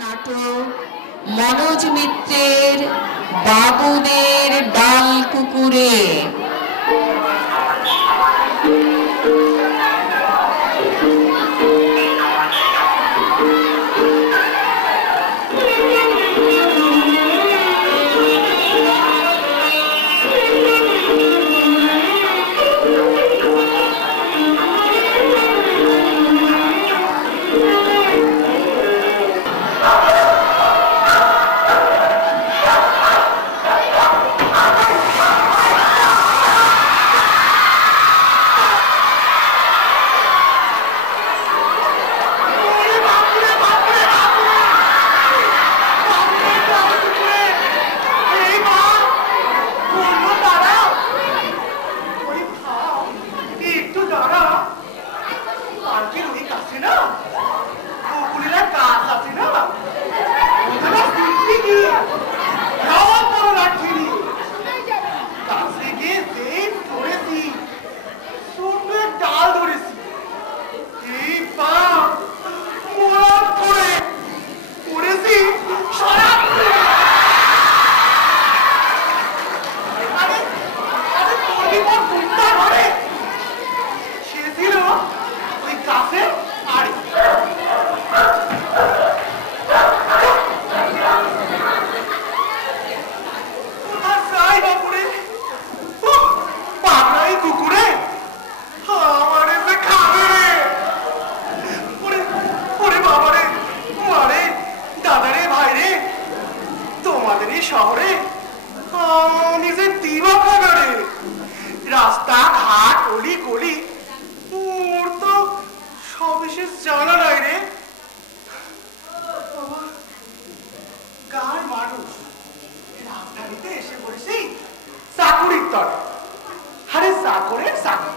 নাটক মনোজ মিত্রের বাবুদের ডাল কুকুরে। শহরে নিজে দিবা কাগারে রাস্তা ঘাট অলি গলি মোর তো সবিশেষ জানা নাই রে। গাঁর মানুষ রাজধানীতে এসে পড়েছি চাকুরির তরে। আরে চাকরের চাকরি।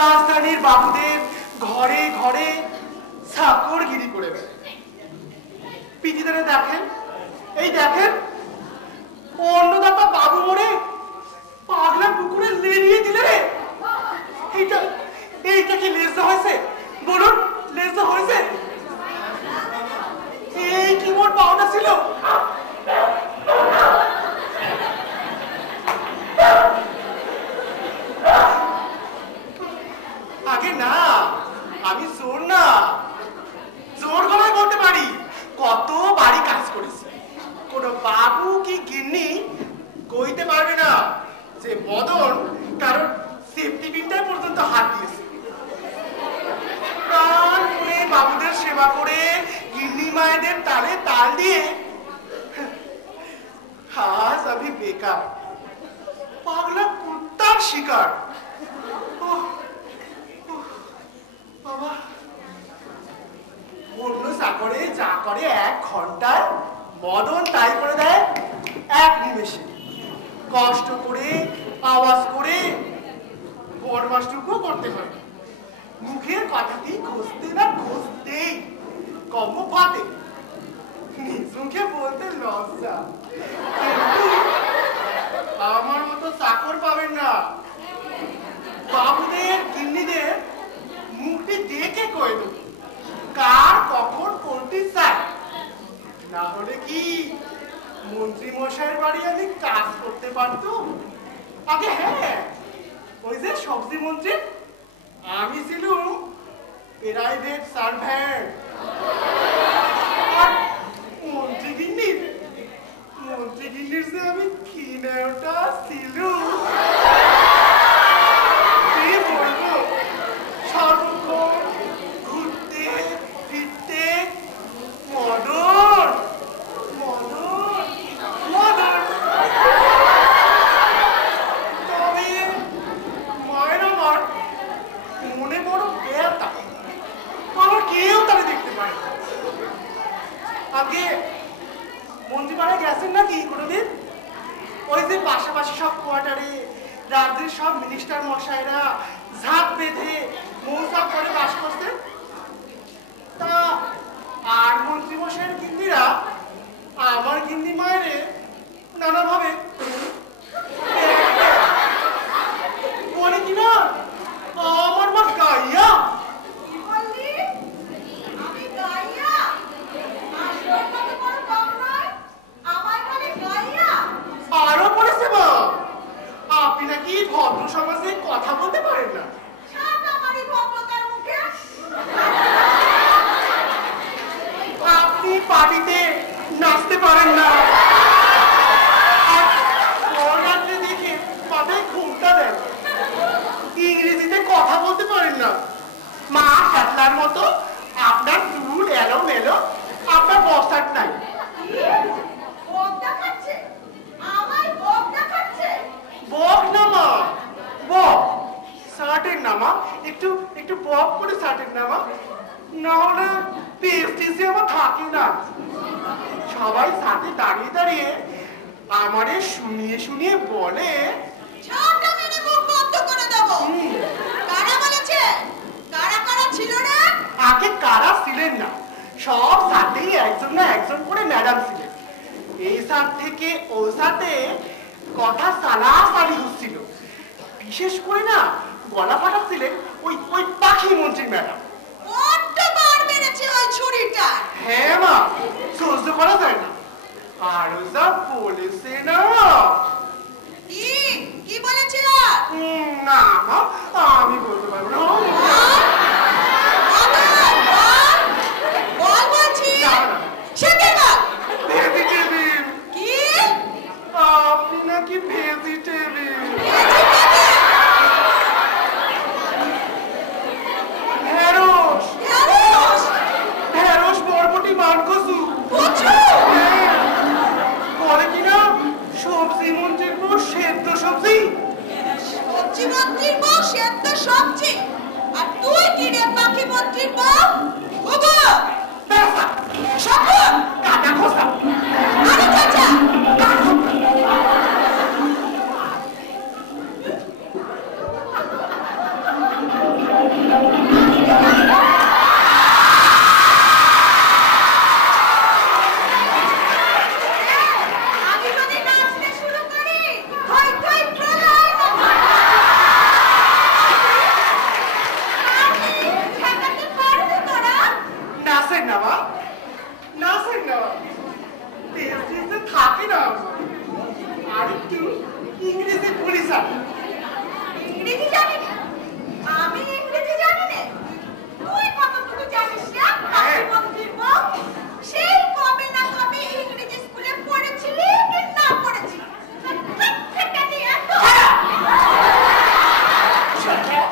রাজধানীর বাবুদের ঘরে ঘরে চাকরগিরি করে পিটিদারে দেখেন, এই দেখেন অন্নদাতা বাবু মরে পাগলা পুকুরে লেলিয়ে দিলে রে। এইটা কি লেজা হয়েছে বলুন? লেজা হয়েছে? এই কি মোর পাওনা ছিল? আগে না, আমি জোর না, জোর গলায় বলতে পারি কত বাড়ি কাজ করেছি। কোন বাবু কি গিন্নি কইতে পারবে না যে মদন কারণ সেফটি পিনটা পর্যন্ত হাত দিয়েছে। প্রাণ করে বাবুদের সেবা করে গিন্নি মায়েদের তালে তাল দিয়ে আজ আমি বেকার পাগলা কুত্তার শিকার। বাবা অন্য চাকরে যা করে 1 ঘন্টায় মদন তাই করে দেয় 1 নিমেষে। কষ্ট করে আওয়াজ করে বরমাসটুকু করতে হয়। মুখের কথাটি খুঁজতে না খুঁজতেই কম্ম ফাটে। নিজ মুখে বলতে লজ্জা, আমার মতো চাকর পাবেন না। বাবুদের গিন্নিদের মুখটি দেখে কয়ে দেব কার কখন কোনটি চাই। না হলে কি মন্ত্রী মশাইয়ের বাড়ি আমি কাজ করতে পারতুম আগে? হ্যাঁ, ওই যে সবজি মন্ত্রী আমি ছিলুম প্রাইভেট সার্ভেন্ট। আর মন্ত্রী গিন্নির যে আমি কিনেওটা ছিলুম কি বলবো, সর্বক্ষণ ঘুরতে ফিরতে মদন মদন মদন। তবে মায়ের আমার মনে বড় ব্যথা, আমার কেউ তাকে দেখতে পায় না। আগে মন্ত্রীপাড়ায় গেছেন নাকি কোনোদিন? ওই যে পাশাপাশি সব কোয়ার্টারে রাজ্যের সব মিনিস্টার মশাইরা ঝাঁপ বেঁধে মৌচাক করে বাস করতেন। তা আর মন্ত্রী মশাইয়ের গিন্নিরা আমার গিন্নি মায়েরে নানাভাবে বলে কিনা আমার মা গাইয়া। পার্টিতে নাচতে পারেন না, বরযাত্রী দেখে মাথায় ঘুমটা দেন, ইংরেজিতে কথা বলতে পারেন না, মা কাতলার মতো আপনার চুল এলো মেলো, আপনার বস্তার নাই। বক না মা, বক শার্টের নামা, একটু একটু বক করে শার্টের নামা, না হলে পেস্টিসে আমার থাকে না। সবাই সাথে দাঁড়িয়ে দাঁড়িয়ে আমারে শুনিয়ে শুনিয়ে বলে, আগে কারা ছিলেন না, সব সাথেই একজন না একজন করে ম্যাডাম ছিলেন। এই সাথ থেকে ও সাথে কথা সালাসালি হচ্ছিল। বিশেষ করে না গলা ফাটাচ্ছিলেন ওই ওই পাখি মন্ত্রী ম্যাডাম। হ্যাঁ মা, সহ্য করা যায় না। আর যা বলেছে না, কি বলেছে? না মা, আমি বলতে পারবো না। ভেজিটেবিল। কি? আপনি নাকি ভেজিটেবিল? ঢেঁড়স, ঢেঁড়স, বরবটি, মানকসু। বলে কিনা সবজি মন্ত্রীর বউ সেদ্ধ সবজি। সবজি মন্ত্রীর বউ সেদ্ধ সবজি, আর তুই কি রে পাখি মন্ত্রীর বউ? কাটা খোসা। আরে চাচা, আমি যদি নাচতে শুরু করি, হই হই প্রলয় ঠেকাতে পারবি তোরা? নাচেন না মা, নাচেন না। পেস্টিসে থাকে না। আর একটু ইংরেজি বলি স্যার। ইংরেজি জানি না? আমি ইংরেজি জানি না? তুই কতটুকু জানিস না পাখি মন্ত্রীর বউ? সেই কবে না কবে ইংরেজি স্কুলে পড়েছিলি কি না পড়েছিলি?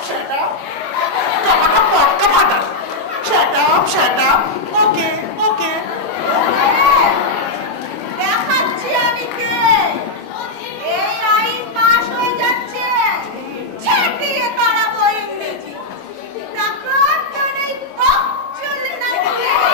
Shut up. Kamata pokka pata. Shut up. Okay. দেখাচ্ছি আমি কে। এই আইন পাস হয়ে যাচ্ছে, ছেটিয়ে তাড়াবো ইংরেজি। তখন তোর এই বক চুল নাচবে।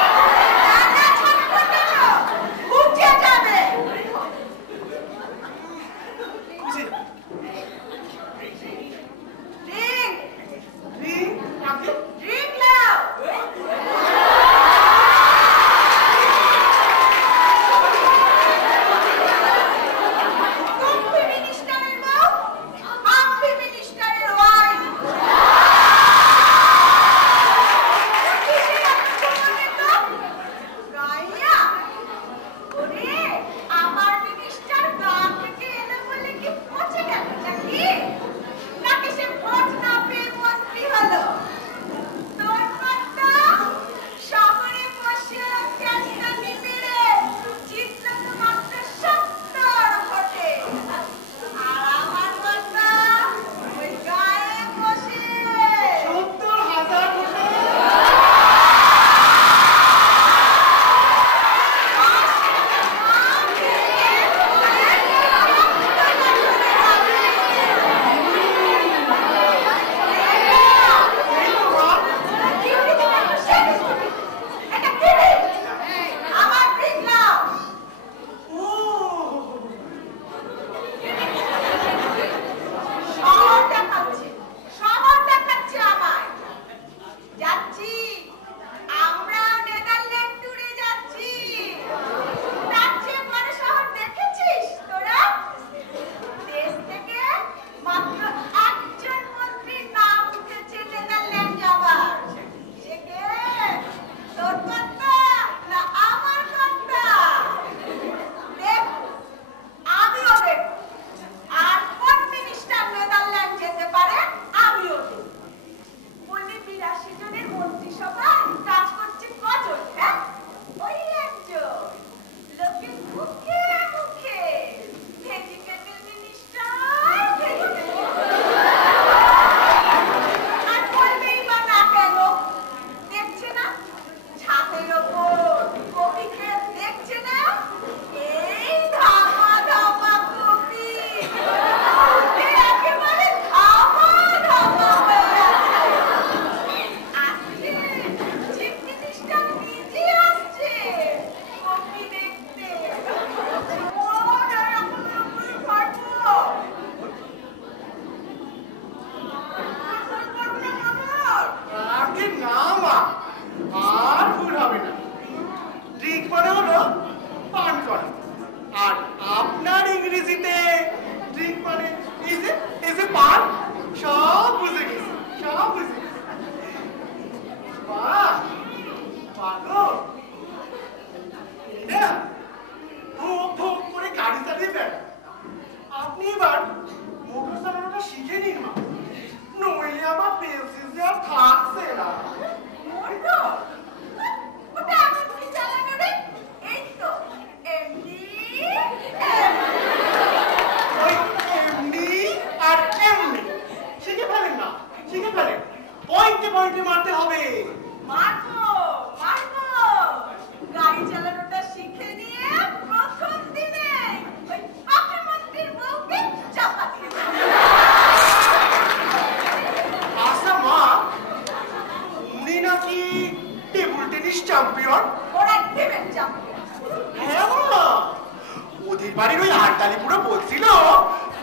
মন্ত্রীর বাড়ির ওই আটডালিপুরে বলছিল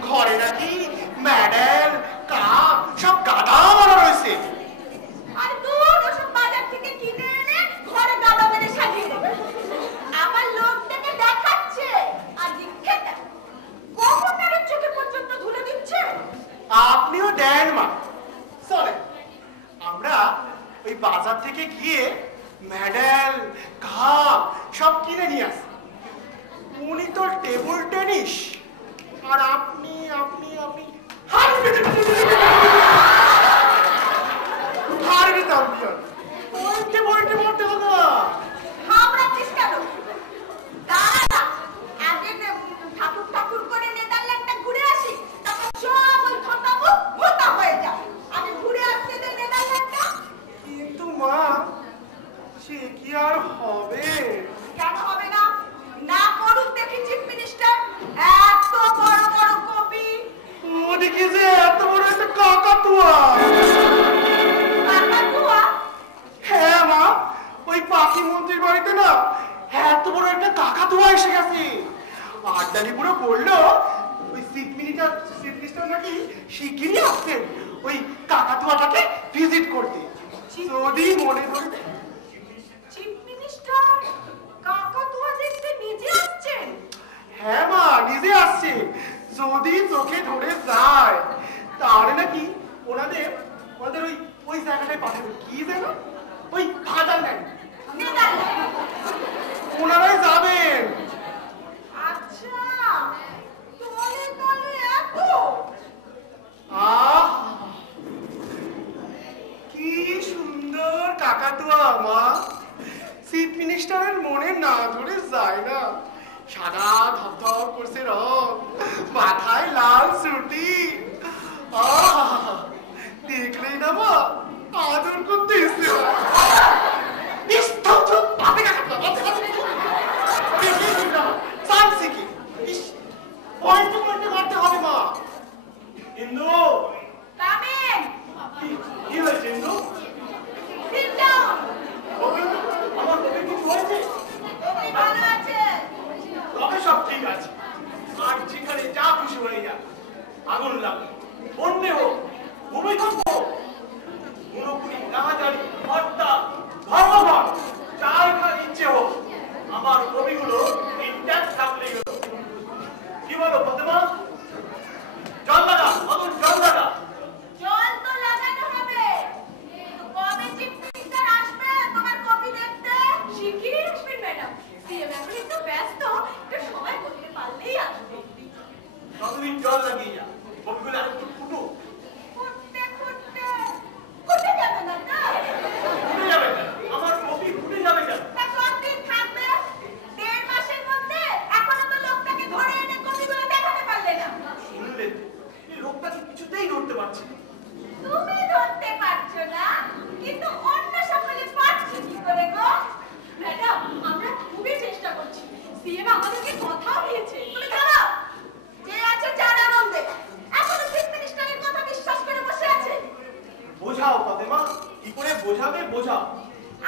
ঘরে নাকি মেডেল কাপ সব গাদা মারা রয়েছে। আর দূর ওসব বাজার থেকে কিনে এনে ঘরে গাদা মেরে সাজিয়ে দেবে। আমার লোকটাকে দেখাচ্ছে আর দীক্ষাটা গভর্নরের চোখে পর্যন্ত ধুলে দিচ্ছে। আপনিও দেন মা। চলে আমরা ওই বাজার থেকে গিয়ে মেডেল কাপ সব কিনে নিয়ে আসি। উনি তো টেবিল টেনিস আর আপনি আপনি আপনি হারবি চ্যাম্পিয়ন। বলতে বলতে বলতে কথা আমরা চেষ্টা করব। দাঁড়া আগে ঠাকুর ঠাকুর করে নেদারল্যান্ডটা ঘুরে আসি, তারপর সব ওই ঠোঁটাবো মোটা হয়ে যাবে। আমি ঘুরে আসতে দে নেদারল্যান্ডটা। কিন্তু মা সে কি আর হবে? কেন হবে না? না করুক দেখি চিফ মিনিস্টার। এত বড় বড় কপি। ওদিকে যে এত বড় একটা কাকাতুয়া। কাকাতুয়া? হ্যাঁ মা, ওই পাখি মন্ত্রীর বাড়িতে না এত বড় একটা কাকাতুয়া এসে গেছে। আটডালিপুরে বললো ওই চিফ মিনিস্টার নাকি শিগগিরই আসছেন ওই কাকাতুয়াটাকে ভিজিট করতে। যদি মনে করে চিফ মিনিস্টার কাকাতুয়া দেখতে নিজে আসছেন? হ্যাঁ মা, নিজে আসছে। যদি চোখে ধরে যায় তাহলে নাকি ওনাদের ওই ওই জায়গাটায় পাঠাবে। কি যেন ওই ভাজার নেন নেদারল্যান্ড। ওনারাই যাবেন। আচ্ছা, তলে তলে এত। আহ কি সুন্দর কাকাতুয়া মা। চিফ মিনিস্টারের মনে না ধরে যায় না। সাদা ধপধপ করছে রং, মাথায় লাল চুটি। দেখলেই না মা আদর করতে ইচ্ছে হয়। ইস, থাম, থাম, বাপে কাকাতুয়া, বাপে কাকাতুয়া। দেখলেই ঠিক না, চাইছে কি? ইস, ভয় তো মারতে হবে মা। ইন্দু, কামিং। কি হয়েছে ইন্দু? Sit down. আমার কবে কি হয়েছে? তুমি ভালো আছে? তবে সব ঠিক আছে। আর যেখানে যা খুশি হয়ে যাক, আগুন লাগবে, বন্যে হোক, ভূমিকম্প হোক, পুরোপুরি রাহাজানি, হত্যা, ধর্মঘট, যার খার ইচ্ছে হোক, আমার কবিগুলো ইনট্যাক্ট থাকলেই হলো। কি বলো ফতেমা? জল লাগা, আগুন জল লাগা। জল তো লাগানো হবে। কিন্তু কবে চিফ মিনিস্টার আসবে তোমার কপি দেখতে? শিগগিরই আসবেন ম্যাডাম। সিএম এখন একটু ব্যস্ত, একটু সময় করতে পারলেই আসবে। ততদিন জল লাগিয়ে যা, কবিগুলো আর একটু ফুটুক। ফুটতে ফুটতে ফুটে যাবে না তো? ফুটে যাবে কেন? আমার কবি ফুটে যাবে কেন? তা কতদিন থাকবে? 1.5 মাসের মধ্যে এখনো তো লোকটাকে ধরে এনে কপিগুলো দেখাতে পারলে না। শুনলে তো, এই লোকটাকে কিছুতেই ধরতে পারছি না। তুমি ধরতে পারছো না, কিন্তু অন্য সকলে পারছে কি করে গো? ম্যাডাম, আমরা খুবই চেষ্টা করছি। সিএম আমাদেরকে কথাও দিয়েছে। তুমি দাঁড়াও। যে আছে যার আনন্দে। এখনো চিফ মিনিস্টারের কথা বিশ্বাস করে বসে আছে। বোঝাও ফতেমা, কি করে বোঝাবে বোঝাও।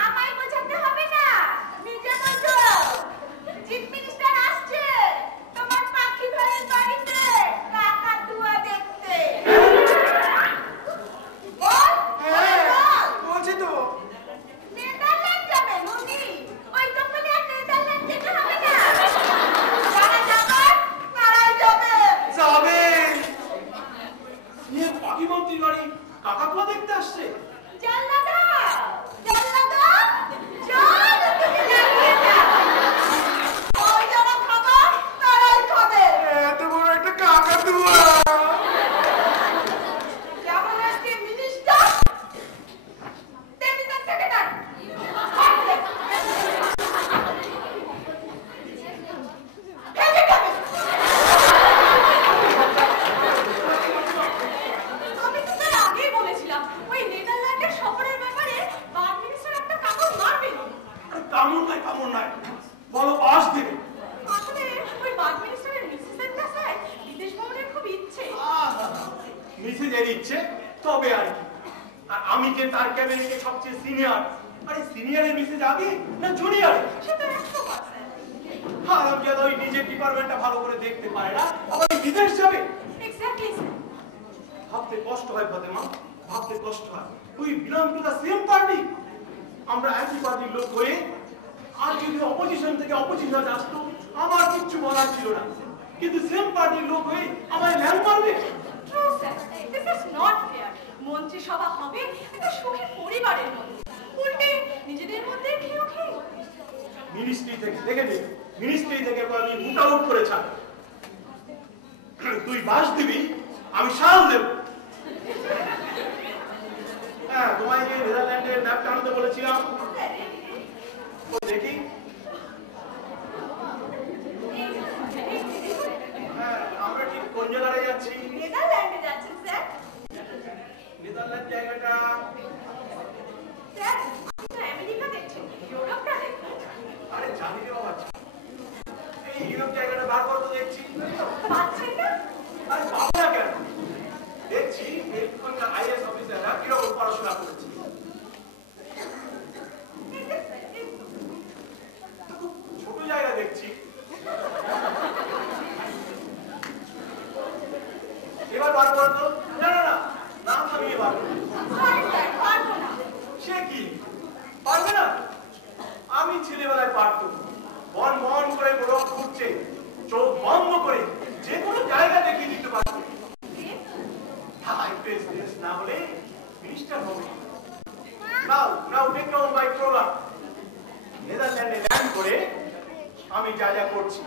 আমায় বোঝাতে হবে না, নিজে বোঝো। চিফ মিনিস্টার আসছে তোমার পাখি ভাইয়ের বাড়িতে কাকাতুয়া দেখতে। বল, হ্যাঁ, বল। বলছি তো। নেদারল্যান্ড যাবেন উনি। ওই তো বলে আর নেদারল্যান্ড যেতে হবে না। যারা যাবার তারাই যাবে। যাবে। পাখি মন্ত্রীর বাড়ি কাকাতুয়া দেখতে আসছে। জানলা দাও, জানলা দাও। চল, তুমি লাগিয়ে দাও। ওই যারা খাবার তারাই খাবে। এত বড় একটা কাকাতুয়া। যেমন আজকে মিনিস্টার তেমনি তার সেক্রেটারি। ভেজে খাবে। আমি তো তার আগেই বলেছিলাম ওই নেদারল্যান্ডের সফরের ব্যাপারে বার্ড মিনিস্টার একটা কাগজ মারবেন। আরে কামড় নাই, বলো পাস দেবে। আসলে ওই বার্ড মিনিস্টারের মিসেসের কাছে বিদেশ ভ্রমণের খুব ইচ্ছে। মিসেজের ইচ্ছে, তবে আর কি। আর আমি যে তার ক্যাবিনেটে সবচেয়ে সিনিয়র, আরে সিনিয়রের মিসেজ আগে না জুনিয়র? সেটা 100%। হারামজাদা ওই নিজে নিজের ডিপার্টমেন্টটা ভালো করে দেখতে পারে না, আবার বিদেশ যাবে। Exactly sir. ভাবতে কষ্ট হয় ফাতেমা, ভাবতে কষ্ট হয়। We belong to the same party. আমরা একই পার্টির লোক হয়ে আর যদি অপোজিশন থেকে অপোজিশন আসতো আমার কিচ্ছু বলার ছিল না, কিন্তু সেম পার্টির লোক হয়ে আমায় ল্যাম্প মারবে। True sir, this is not fair. মন্ত্রিসভা হবে একটা সুখী পরিবারের মধ্যে, উল্টে নিজেদের মধ্যে খেয়ে খেয়ে। মিনিস্ট্রি থেকে দেখে দে, মিনিস্ট্রি থেকে আমি বুক আউট করে ছাড়। তুই বাস দিবি, আমি সাল দেব। হ্যাঁ, তোমায় যে নেদারল্যান্ডের ম্যাপটা আনতে বলেছিলাম, দেখি। হ্যাঁ, আমরা ঠিক কোন জায়গায় যাচ্ছি? নেদারল্যান্ডে যাচ্ছেন স্যার? নেদারল্যান্ড জায়গাটা স্যার, আপনি তো আমেরিকা দেখছেন, ইউরোপটা দেখুন। আরে জানি রে বাবা, এই ইউরোপ জায়গাটা বার করতে দেখছি। পাচ্ছেন না? আরে বাবা কেন দেখছি এখানকার আইএস অফিসাররা কিরকম পড়াশোনা করেছে। ছোট জায়গা দেখছি। এবার বার করতো। না না না, না আমি এবার সরি স্যার, পারবো না। সে কি পারবে না? আমি ছেলেবেলায় পারতো। মন মন করে বড় ঘুরছে, চোখ বন্ধ করে যে কোনো জায়গা দেখিয়ে দিতে পারতো। না হলে মিনিস্টার হবে। Now take down my programme. নেদারল্যান্ডে ল্যান্ড করে আমি যা যা করছি।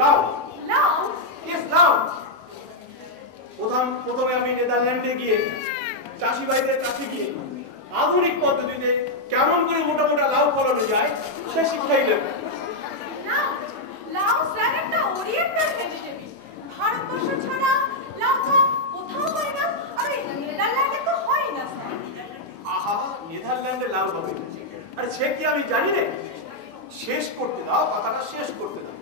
লাও লাও? ইয়েস লাও। প্রথমে আমি নেদারল্যান্ডে গিয়ে চাষি ভাইদের কাছে গিয়ে আধুনিক পদ্ধতিতে কেমন করে মোটা মোটা লাউ ফলানো যায় সে শিক্ষাই দেব। লাও? লাও স্যার একটা ওরিয়েন্টাল ভেজিটেবল। ভারতবর্ষ ছাড়া লাউ তো কোথাও হয় না, আর এই নেদারল্যান্ডে তো হয় না স্যার। আহা, নেদারল্যান্ডে লাউ হবে? আরে সে কি আমি জানি না। শেষ করতে দাও, কথাটা শেষ করতে দাও।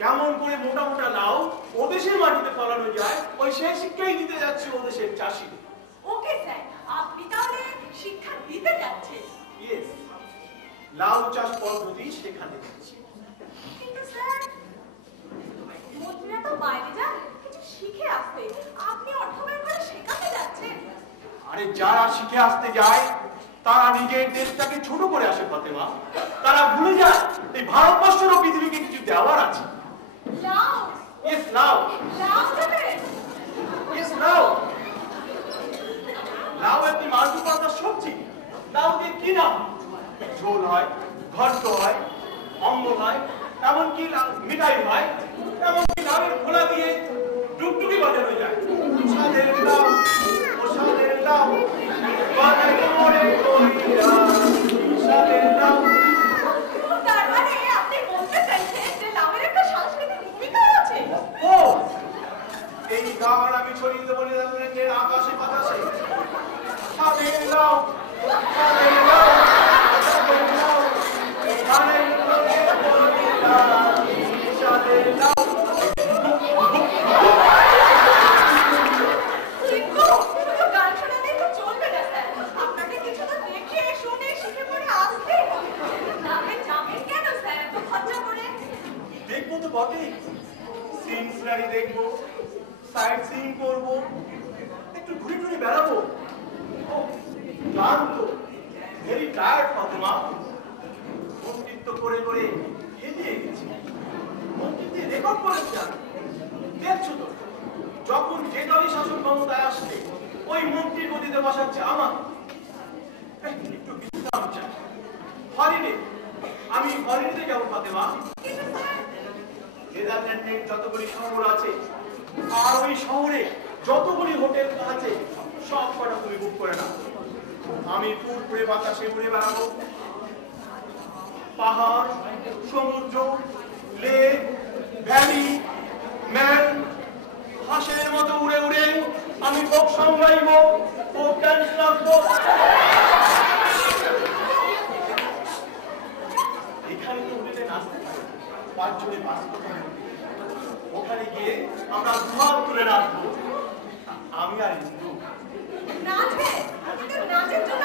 কেমন করে মোটা মোটা লাউ ওদেশের মাটিতে ফলানো যায় ওই সেই শিক্ষাই দিতে যাচ্ছে ওদেশের চাষিদের। ওকে স্যার, আপনি তাহলে শিক্ষা দিতে যাচ্ছেন? ইয়েস, লাউ চাষ পদ্ধতি শেখাতে যাচ্ছি। কিন্তু স্যার, মন্ত্রীরা তো বাইরে যান কিছু শিখে আসতে, আপনি অর্থ বের করে শেখাতে যাচ্ছেন? আরে যারা শিখে আসতে যায় তারা নিজের দেশটাকে ছোট করে আসে ফাতেমা। তারা ভুলে যায় এই ভারতবর্ষেরও পৃথিবীকে কিছু দেওয়ার আছে। লাউ? ইয়েস লাউ। লাউ দেবেন? ইয়েস লাউ। লাউ একটি মাল্টি পাতার সবজি। লাউ দিয়ে কি নাম? ঝোল হয়, ঘন্ট হয়, অম্বল হয়, এমনকি মিঠাই হয়, এমনকি লাউয়ের খোলা দিয়ে ডুগডুগি বাজানো যায়। সাদের লাউ ও সাদের লাউ বাজাই মোরে কইরা সাদের লাউ। তার মানে আপনি বলতে চাইছেন যে লাউয়ের একটা সাংস্কৃতিক ভূমিকা আছে? ও, এই গান আমি ছড়িয়ে দেবো নেদারল্যান্ডের আকাশে বাতাসে। সাদের লাউ, সাদের লাউ, সাদের লাউ, গানের মোরে কইরা সাদের লাউ। কিন্তু শুধু গান শোনালেই তো চলবে না স্যার, আপনাকে কিছু তো দেখে শুনে শিখে পড়ে আসতে হবে। তাহলে যাবেন কেন স্যার এত খরচা করে? দেখবো তো বটেই, সিন সিনারি দেখবো, সাইট সিন করবো, একটু ঘুরে ঘুরে বেড়াবো। ও ক্লান্ত, ভেরি টায়ার্ড ফাতেমা। মন্ত্রিত্ব করে করে হেলিয়ে গেছি। মন্ত্রিত্বে রেকর্ড করেছি আমি। দেখছো তো, যখন যে দলই শাসন ক্ষমতায় আসছে ওই মন্ত্রীর গদিতে বসাচ্ছে আমার। একটু বিশ্রাম চাই, হলিডে। আমি হলিডে যাবো ফাতেমা। নেদারল্যান্ডের যতগুলি শহর আছে আর ওই শহরে যতগুলি হোটেল আছে সব কটা তুমি বুক করে নাও। আমি পুরপুরে বাতাসে উড়ে বেড়াবো। পাহাড়, সমুদ্র, লেক, ভ্যালি, ম্যান, হাঁসের মতো উড়ে উড়ে আমি ফোক সং গাইব, ফোক ডান্স রাখবো। এখানে তো উঠে নাচতে পারে, 5 জনে 5 কথা। ওখানে গিয়ে আমরা দুহাত তুলে নাচবো, আমি আর হিন্দু। নাচবে? কিন্তু নাচের জন্য